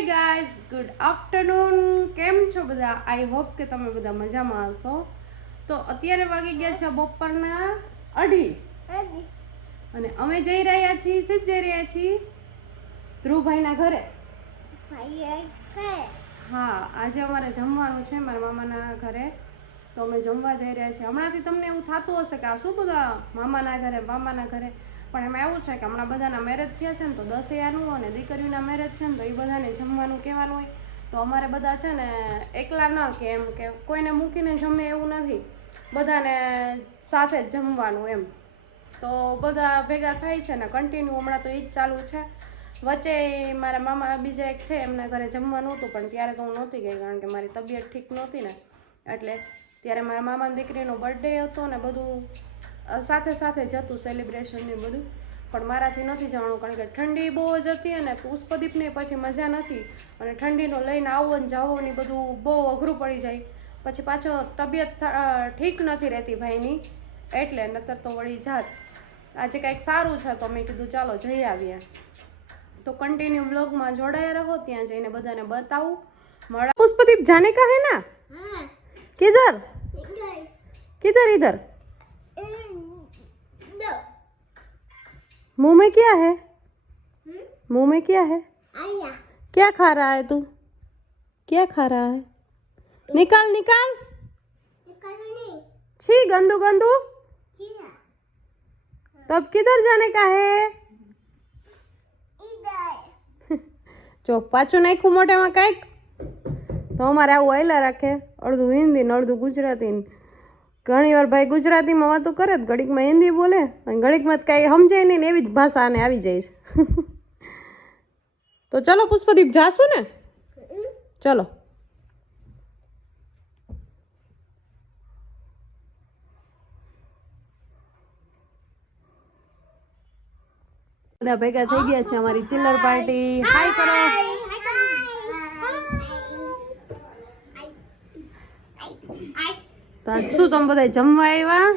Hi guys, good afternoon. કેમ છો બધા? આઈ હોપ કે તમે બધા મજામાં હશો. તો અત્યારે વાગી ગયા છે બપોરના 2:30 અને અમે જઈ રહ્યા છીએ ધ્રુવભાઈના ઘરે. હા, આજે અમારે જમવાનું છે મારા મામાના ઘરે, તો અમે જમવા જઈ રહ્યા છીએ. હમણાંથી તમને એવું થતું હશે કે આ શું બધા મામાના ઘરે પણ એમાં એવું છે કે હમણાં બધાના મેરેજ થયા છે ને, તો દસૈયાનું અને દીકરીઓના મેરેજ છે ને, તો એ બધાને જમવાનું કહેવાનું હોય. તો અમારે બધા છે ને એકલા ન કે એમ કે કોઈને મૂકીને જમે એવું નથી, બધાને સાથે જ જમવાનું એમ. તો બધા ભેગા થાય છે ને કન્ટિન્યુ હમણાં તો એ જ ચાલુ છે. વચ્ચે મારા મામા બીજા એક છે એમના ઘરે જમવાનું હતું, પણ ત્યારે તો હું નહોતી ગઈ કારણ કે મારી તબિયત ઠીક નહોતી ને, એટલે ત્યારે મારા મામાની દીકરીનો બર્થડે હતો ને બધું સાથે સાથે જ હતું સેલિબ્રેશન ને બધું, પણ મારાથી નથી જવાનું કારણ કે ઠંડી બહુ જ હતી અને પુષ્પદીપને પછી મજા નથી, અને ઠંડીનો લઈને આવવું ને જવું ને બધું બહુ અઘરું પડી જાય. પછી પાછો તબિયત ઠીક નથી રહેતી ભાઈની, એટલે નતર તો વળી જાત. આજે કંઈક સારું છે તો મેં કીધું ચાલો જઈ આવીએ. તો કન્ટિન્યુ બ્લોગમાં જોડાયા રહો, ત્યાં જઈને બધાને બતાવું મળા. પુષ્પદીપ જાને કા હે ના? કિધર કિધર इधर मुंह में क्या है? मुंह में क्या है? क्या खा रहा है तू? क्या खा रहा है? निकाल निकाल. छी गंदू गंदू. तब किधर जाने का है? જો પાછું નાખ્યું મોઢામાં કાંઈક તો અમારે આવું હાલ્યા રાખે, અડધું હિન્દી ને અડધું ગુજરાતી. ઘણી વાર ભાઈ ગુજરાતીમાં વાતો કરે, ઘડીકમાં હિન્દી બોલે, અને ઘડીકમાં કાંઈ સમજાય નહીં ને એવી જ ભાષા આને આવી જાય છે. તો ચલો પુષ્પદીપ જાશું ને, ચલો. બધા ભેગા થઈ ગયા છે અમારી ચિલ્લર પાર્ટી. હાય કરો. તો શું તમે બધા જમવા આવ્યા?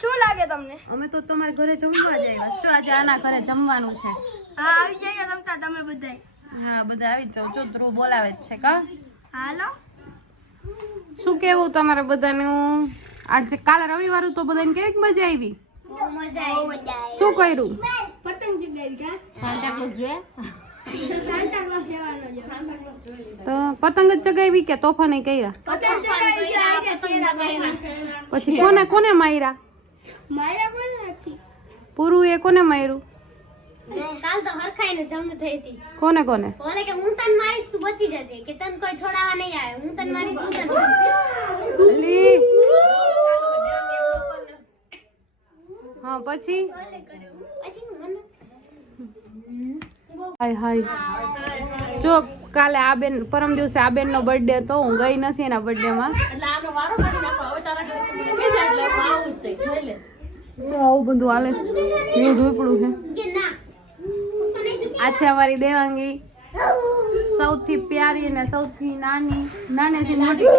શું લાગે તમને? અમે તો તમારા ઘરે જમવા જ આવ્યા. જો આજે આના ઘરે જમવાનું છે. હા, આવી જાય રમતા તમે બધા. હા, બધા આવી જાવ. જો ધ્રુવ બોલાવે જ છે કા. હાલો. શું કેવું તમારે બધાનું? આજે કાલે રવિવાર તો બધાને કેવી મજા આવી? બહુ મજા આવી. શું કર્યું? પતંગ ચગાવી કા? સાન્ટા ક્લોઝ જોયા? સાન્ટા ક્લોઝ જવાનો છે. તો પતંગ જ ચગાવી કે તોફા નહીં કર્યા? પતંગ ચગાવી આજે ચેરા પહેલા. પછી કોને કોને માર્યા? મારા કોણ નથી. પૂરું એ કોને માર્યું? કાલ તો હરખાઈને જંગ થઈ હતી. કોને કોને? બોલે કે હું તને મારીશ તું બચી જજે, કે તને કોઈ છોડાવવા નહીં આવે. હું તને મારીશ હું તને મારીશ. અલી. હા પછી હાય હાય. જો કાલે આ બેન પરમ દિવસે આ બેન નો બર્થડે હતો, હું ગઈ નથી એના બર્થડે માં. આવું બધું હાલે છે, ધોઈપડું છે. આ છે અમારી દેવાંગી, સૌથી પ્યારી અને સૌથી નાની, નાનેથી મોટી.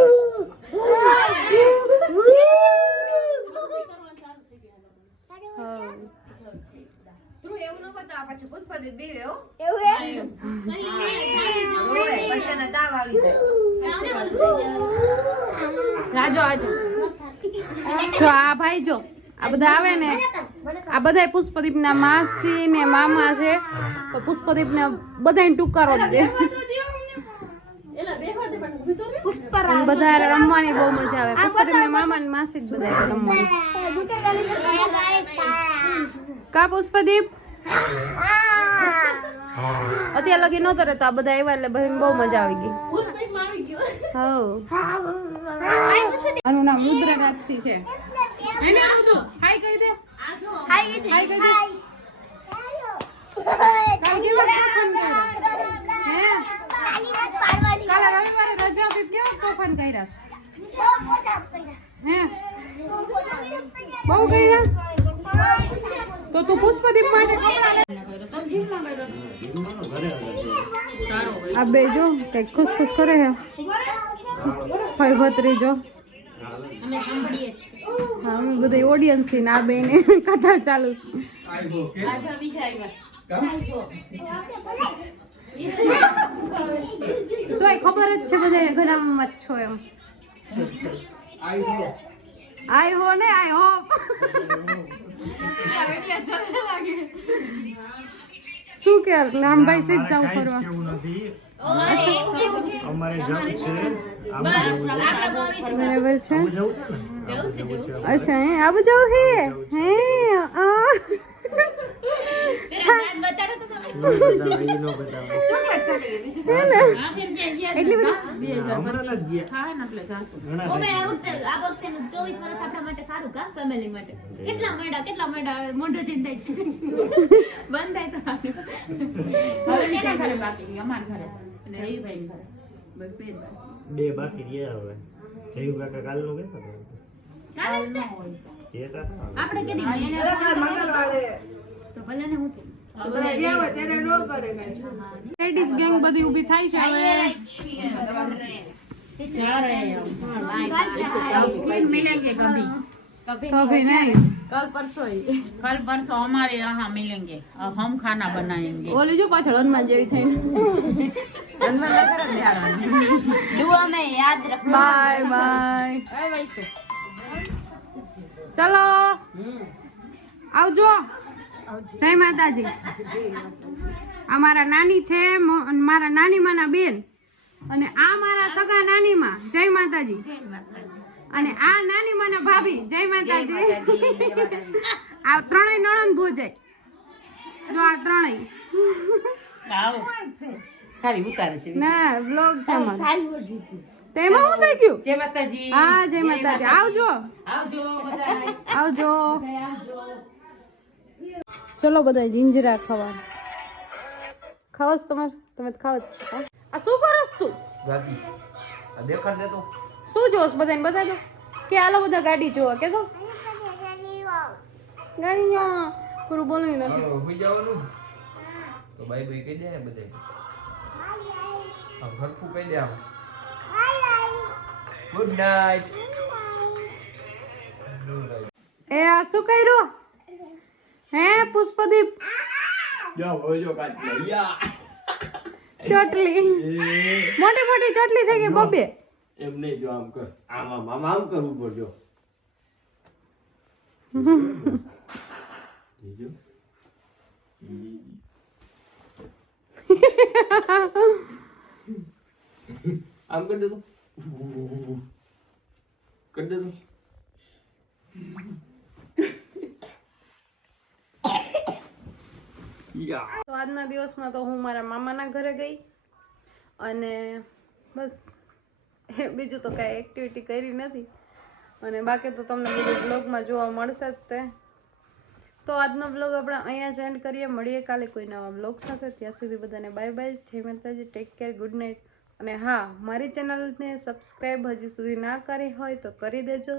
જો આ ભાઈ જો આ બધા આવે ને, આ બધા પુષ્પદીપ ના માસી ને મામા છે, તો પુષ્પદીપ ને બધા ટુકારો જ દે. બધા રમવાની બહુ મજા આવે. પુષ્પદીપ ને મામા ને માસી જ બધા રમવાની. કા પુષ્પદીપ અત્યારે લગી નતો રહેતો, આ બધા આવ્યા એટલે બધાને બહુ મજા આવી ગઈ. આનું નામ રુદ્ર રાક્ષી છે. હાય કહી દે. હાય કહી દે. કાલે રવિવારે રજા હતી, કેવા તોફાન કર્યા? હે બહુ કર્યા. તો તું પુષ્પદીપ માટે આ બે જો કઈક ખુશ કરે હે. ભાઈ ભત્રી જો હા, અમે બધા ઓડિયન્સ છીએ ને આ બેને કથા ચાલુ છે. તોય ખબર જ છે બધાને ઘણામાં જ છો એમ. આઈ હો ને આઈ હોપ. શું કે નામભાઈ સે જાવ ફરવા. અમારે જવું છે બરાબર છે. અચ્છા હે આબુ જવું હે હે એટલી બધી કેટલા મેડા મોઢો ચિંતા છે બંધ થાય તો કેના ઘરે બાકી અમાર ઘરે અને રવિભાઈ ઘરે બસ બે બાકી રહ્યા હવે. જયુ કાકા કાલનું કેતા આપણે કેદી તો ભલે ને હું લેડીઝ ગેંગ બધી ઊભી થાય છે હવે. कभी नहीं कल परसों हमारे यहाँ मिलेंगे और हम खाना बनाएंगे ઓલી જો પાછળ હનુમાન જેવી થઈને. दुआ में याद रखना બાય બાય. ચલો આવજો. જય માતાજી. આ મારા નાની છે મારા નાની માના બેન અને આ મારા સગા નાની માં. જય માતાજી. અને આ નાની માના ભાભી. જય માતાજી. આ ત્રણેય નણંદ ભોજાય. જો આ ત્રણેય ખાલી ઉતારે છે ના વ્લોગ છે મારો. તેમાં શું થઈ ગયું? જય માતાજી. હા જય માતાજી. આવજો આવજો બધા આવજો. ચલો બધા જીંજરા ખાવા. ખાવસ તમે ખાવ જ છો. આ શું કરસ તું? ગાડી આ દેખાડ દે તો શું જોશ બધાને બતાજો કે આલો બધા ગાડી જોવા કે તો ગાડી પૂરું બોલવી નથી. હાલો હોઈ જવાનું તો બાય બાય કહી દે બધાય. આમ હરખું કહી દે આમ. Good night. એ આ શું કર્યું હે પુષ્પદીપ? જા હોજો કાટ યા ચોટલી મોટી મોટી ચોટલી થઈ ગઈ બબે. એમ નહીં જો આમ કર આમ આમ આમ આમ કરવું પડજો. બીજું આમ કરી દે તો કરી દે તો. તો આજના દિવસમાં તો હું મારા મામાના ઘરે ગઈ અને બસ બીજું તો કાંઈ એક્ટિવિટી કરી નથી. અને બાકી તો તમને બીજું બ્લોગમાં જોવા મળશે જ તે. તો આજનો બ્લોગ આપણે અહીંયા જ એન્ડ કરીએ. મળીએ કાલે કોઈ નવા બ્લોગ સાથે. ત્યાં સુધી બધાને બાય બાય. જય માતાજી. Take care. Good night. અને હા મારી ચેનલને સબસ્ક્રાઈબ હજી સુધી ના કરી હોય તો કરી દેજો.